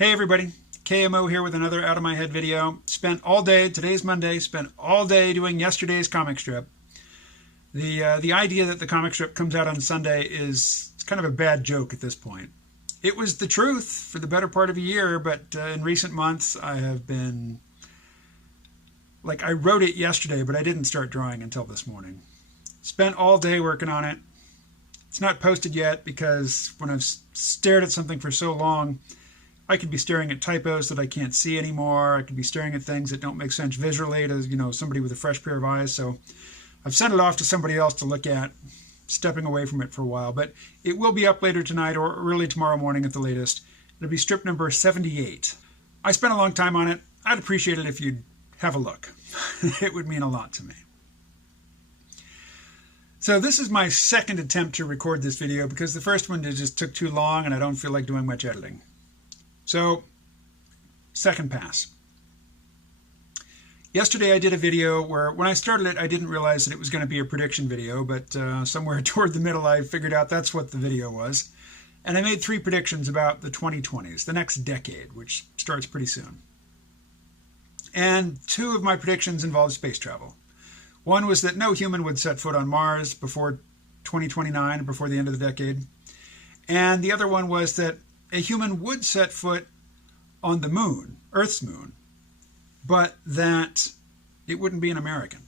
Hey everybody, KMO here with another Out of My Head video. Spent all day, today's Monday, spent all day doing yesterday's comic strip. The idea that the comic strip comes out on Sunday is kind of a bad joke at this point. It was the truth for the better part of a year, but in recent months I have been, I wrote it yesterday, but I didn't start drawing until this morning. Spent all day working on it. It's not posted yet because when I've stared at something for so long, I could be staring at typos that I can't see anymore. I could be staring at things that don't make sense visually to, somebody with a fresh pair of eyes. So I've sent it off to somebody else to look at, stepping away from it for a while. But it will be up later tonight or early tomorrow morning at the latest. It'll be strip number 78. I spent a long time on it. I'd appreciate it if you'd have a look. It would mean a lot to me. So this is my second attempt to record this video because the first one just took too long and I don't feel like doing much editing. So, second pass. Yesterday I did a video where when I started it I didn't realize that it was going to be a prediction video, but somewhere toward the middle I figured out that's what the video was. And I made 3 predictions about the 2020s, the next decade, which starts pretty soon. And 2 of my predictions involved space travel. One was that no human would set foot on Mars before 2029, before the end of the decade. And the other one was that a human would set foot on the moon, Earth's moon, but that it wouldn't be an American.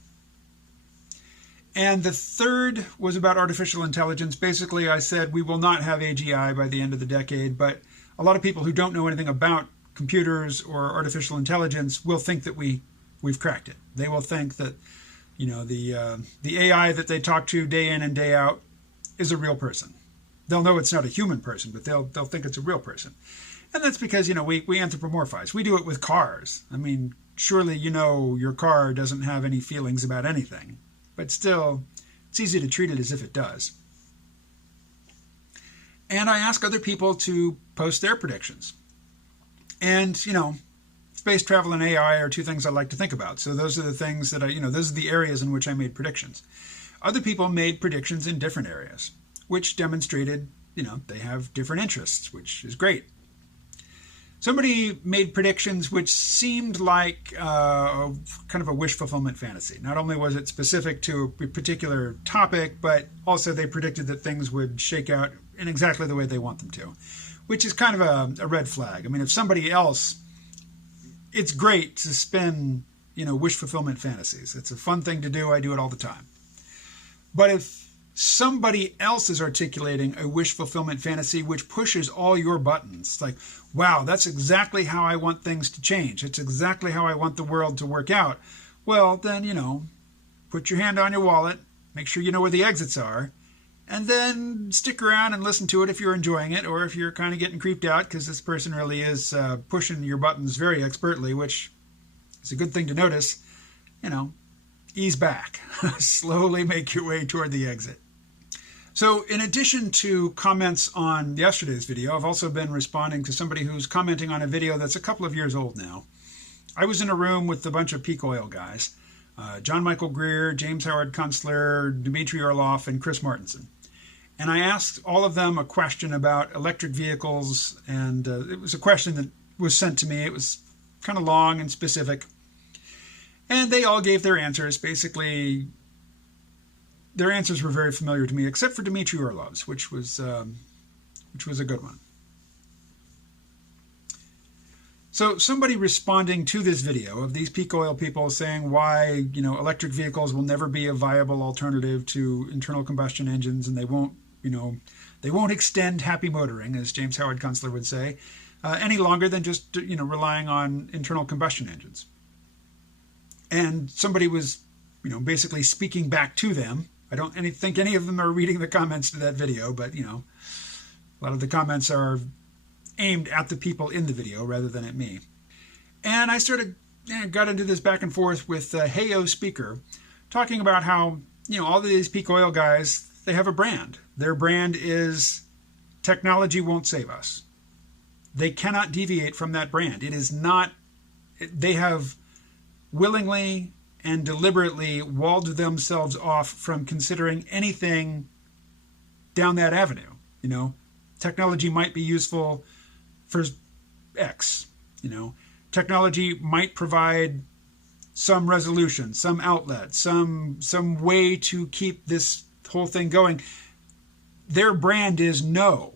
And the third was about artificial intelligence. Basically, I said we will not have AGI by the end of the decade, but a lot of people who don't know anything about computers or artificial intelligence will think that we've cracked it. They will think that, the AI that they talk to day in and day out is a real person. They'll know it's not a human person, but they'll think it's a real person. And that's because, we anthropomorphize. We do it with cars. I mean, surely your car doesn't have any feelings about anything. But still, it's easy to treat it as if it does. And I ask other people to post their predictions. And, space travel and AI are 2 things I like to think about. So those are the things that those are the areas in which I made predictions. Other people made predictions in different areas, which demonstrated, they have different interests, which is great. Somebody made predictions which seemed like kind of a wish fulfillment fantasy. Not only was it specific to a particular topic, but also they predicted that things would shake out in exactly the way they want them to, which is kind of a red flag. I mean, if somebody else, it's great to spin, wish fulfillment fantasies. It's a fun thing to do. I do it all the time. But if somebody else is articulating a wish fulfillment fantasy which pushes all your buttons, like, wow, that's exactly how I want things to change. It's exactly how I want the world to work out. Well, then, put your hand on your wallet, make sure you know where the exits are, and then stick around and listen to it if you're enjoying it, or if you're kind of getting creeped out because this person really is pushing your buttons very expertly, which is a good thing to notice, ease back. Slowly make your way toward the exit. So in addition to comments on yesterday's video, I've also been responding to somebody who's commenting on a video that's a couple of years old now. I was in a room with a bunch of peak oil guys, John Michael Greer, James Howard Kunstler, Dmitry Orlov, and Chris Martenson. And I asked all of them a question about electric vehicles, and it was a question that was sent to me. It was kind of long and specific. And they all gave their answers. Basically, their answers were very familiar to me, except for Dmitry Orlov's, which was a good one. So somebody responding to this video of these peak oil people saying why, electric vehicles will never be a viable alternative to internal combustion engines, and they won't extend happy motoring, as James Howard Kunstler would say, any longer than just, relying on internal combustion engines. And somebody was, basically speaking back to them. I don't think any of them are reading the comments to that video, but, a lot of the comments are aimed at the people in the video rather than at me. And I got into this back and forth with Heyo Speaker, talking about how, all of these peak oil guys, they have a brand. Their brand is technology won't save us. They cannot deviate from that brand. It is not, they have willingly and deliberately walled themselves off from considering anything down that avenue. Technology might be useful for X. Technology might provide some resolution, some outlet, some way to keep this whole thing going. Their brand is no.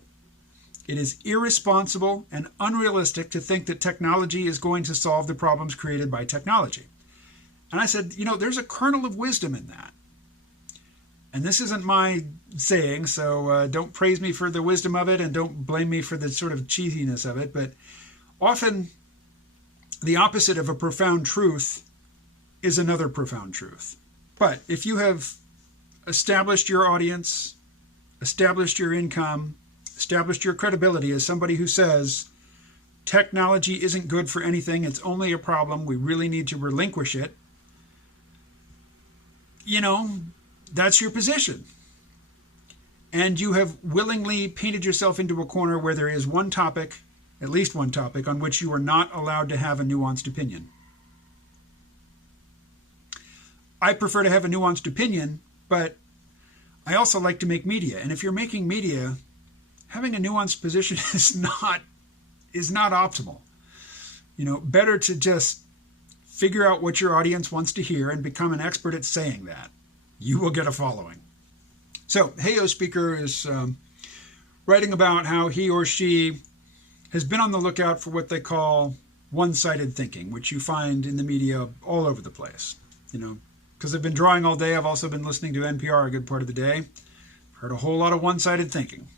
It is irresponsible and unrealistic to think that technology is going to solve the problems created by technology. And I said, there's a kernel of wisdom in that. And this isn't my saying, so don't praise me for the wisdom of it and don't blame me for the sort of cheesiness of it. But often the opposite of a profound truth is another profound truth. But if you have established your audience, established your income, established your credibility as somebody who says technology isn't good for anything, it's only a problem, we really need to relinquish it, that's your position. And you have willingly painted yourself into a corner where there is one topic, at least one topic, on which you are not allowed to have a nuanced opinion. I prefer to have a nuanced opinion, but I also like to make media. And if you're making media, having a nuanced position is not optimal. Better to just figure out what your audience wants to hear and become an expert at saying that. You will get a following. So, Heyo Speaker is writing about how he or she has been on the lookout for what they call one-sided thinking, which you find in the media all over the place. Because I've been drawing all day, I've also been listening to NPR a good part of the day. Heard a whole lot of one-sided thinking.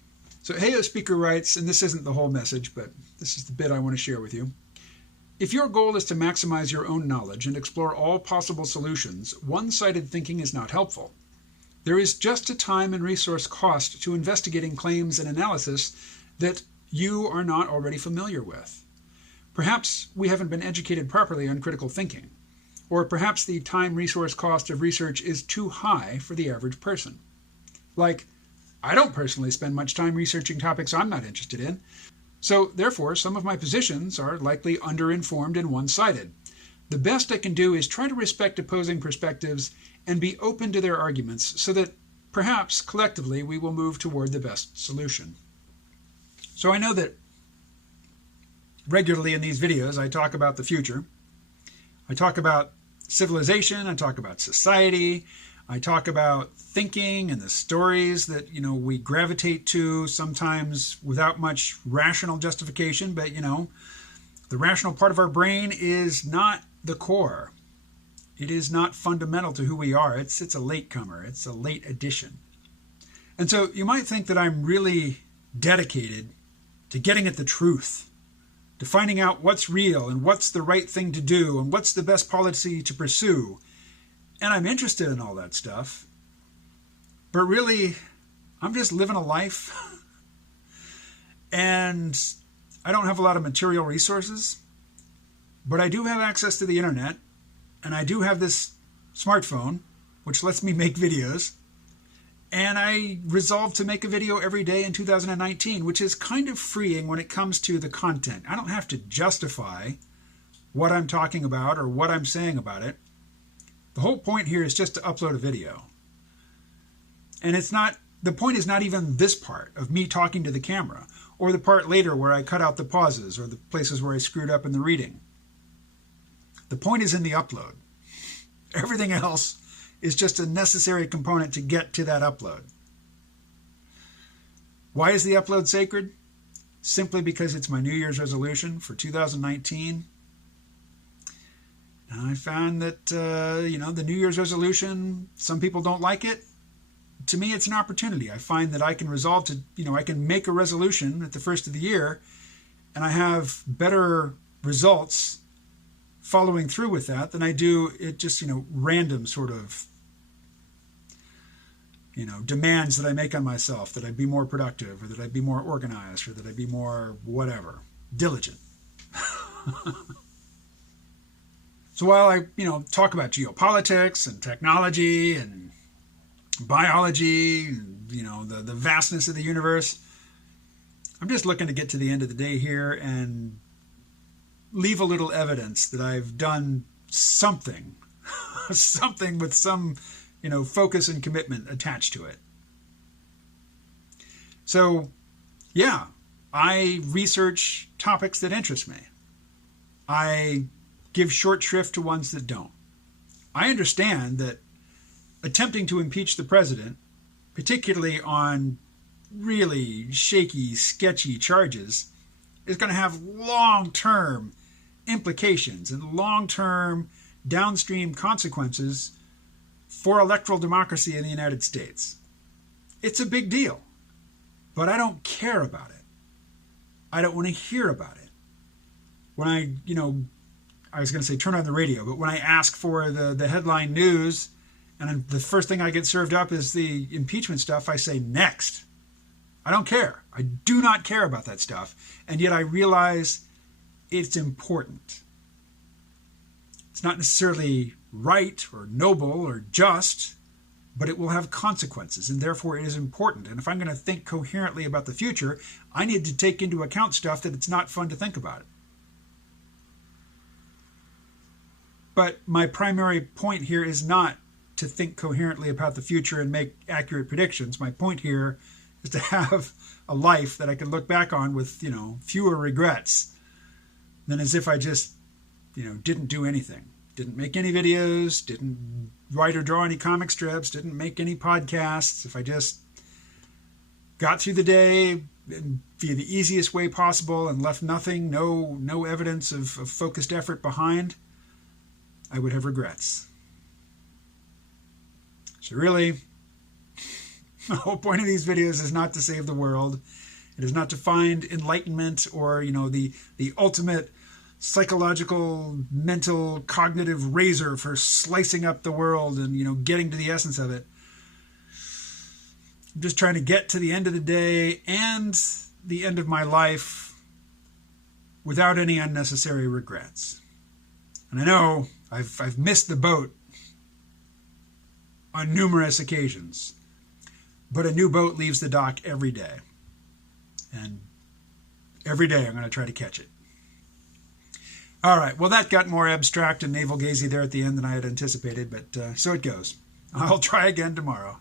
So Heyo Speaker writes, and this isn't the whole message, but this is the bit I want to share with you. If your goal is to maximize your own knowledge and explore all possible solutions, one-sided thinking is not helpful. There is just a time and resource cost to investigating claims and analysis that you are not already familiar with. Perhaps we haven't been educated properly on critical thinking, or perhaps the time-resource cost of research is too high for the average person. Like, I don't personally spend much time researching topics I'm not interested in, so therefore some of my positions are likely underinformed and one-sided. The best I can do is try to respect opposing perspectives and be open to their arguments so that perhaps collectively we will move toward the best solution. So I know that regularly in these videos I talk about the future. I talk about civilization, I talk about society, I talk about thinking and the stories that, we gravitate to, sometimes without much rational justification, but, the rational part of our brain is not the core. It is not fundamental to who we are. It's a latecomer. It's a late addition. And so you might think that I'm really dedicated to getting at the truth, to finding out what's real and what's the right thing to do and what's the best policy to pursue. And I'm interested in all that stuff. But really, I'm just living a life. And I don't have a lot of material resources. But I do have access to the internet. And I do have this smartphone, which lets me make videos. And I resolved to make a video every day in 2019, which is kind of freeing when it comes to the content. I don't have to justify what I'm talking about or what I'm saying about it. The whole point here is just to upload a video. And the point is not even this part of me talking to the camera, or the part later where I cut out the pauses or the places where I screwed up in the reading. The point is in the upload. Everything else is just a necessary component to get to that upload. Why is the upload sacred? Simply because it's my New Year's resolution for 2019. And I found that, the New Year's resolution, some people don't like it. To me, it's an opportunity. I find that I can resolve to, I can make a resolution at the first of the year, and I have better results following through with that than I do it just, random sort of, demands that I make on myself, that I be more productive, or that I be more organized, or that I be more whatever, diligent. So while I, talk about geopolitics and technology and biology, and, the vastness of the universe, I'm just looking to get to the end of the day here and leave a little evidence that I've done something, something with some, focus and commitment attached to it. So, yeah, I research topics that interest me. I give short shrift to ones that don't. I understand that attempting to impeach the president, particularly on really shaky, sketchy charges, is going to have long-term implications and long-term downstream consequences for electoral democracy in the United States. It's a big deal, but I don't care about it. I don't want to hear about it. When I was going to say turn on the radio, but when I ask for the headline news and the first thing I get served up is the impeachment stuff, I say next. I don't care. I do not care about that stuff. And yet I realize it's important. It's not necessarily right or noble or just, but it will have consequences, and therefore it is important. And if I'm going to think coherently about the future, I need to take into account stuff that it's not fun to think about. But my primary point here is not to think coherently about the future and make accurate predictions. My point here is to have a life that I can look back on with, fewer regrets than as if I just, didn't do anything. Didn't make any videos, didn't write or draw any comic strips, didn't make any podcasts. If I just got through the day via the easiest way possible and left nothing, no evidence of focused effort behind, I would have regrets. So really, the whole point of these videos is not to save the world. It is not to find enlightenment or, the ultimate psychological, mental, cognitive razor for slicing up the world and, getting to the essence of it. I'm just trying to get to the end of the day and the end of my life without any unnecessary regrets. And I know I've missed the boat on numerous occasions, but a new boat leaves the dock every day. And every day I'm going to try to catch it. All right, well, that got more abstract and navel-gazy there at the end than I had anticipated, but so it goes. I'll try again tomorrow.